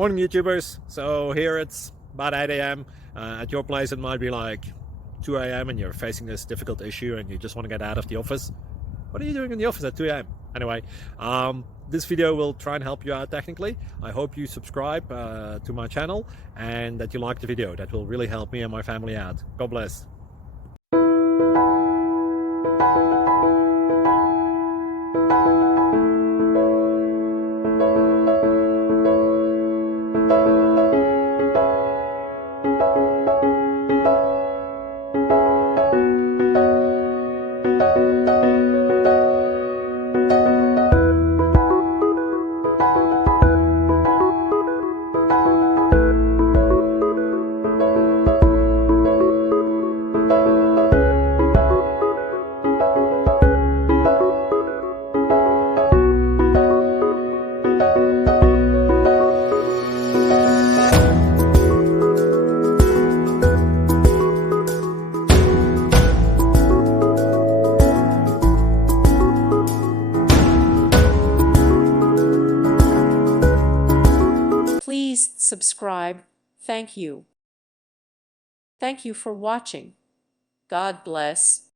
Morning YouTubers. So here it's about 8 a.m. At your place it might be like 2 a.m. and you're facing this difficult issue and you just want to get out of the office. What are you doing in the office at 2 a.m.? Anyway, this video will try and help you out technically. I hope you subscribe to my channel and that you like the video. That will really help me and my family out. God bless. Please subscribe. Thank you. Thank you for watching. God bless.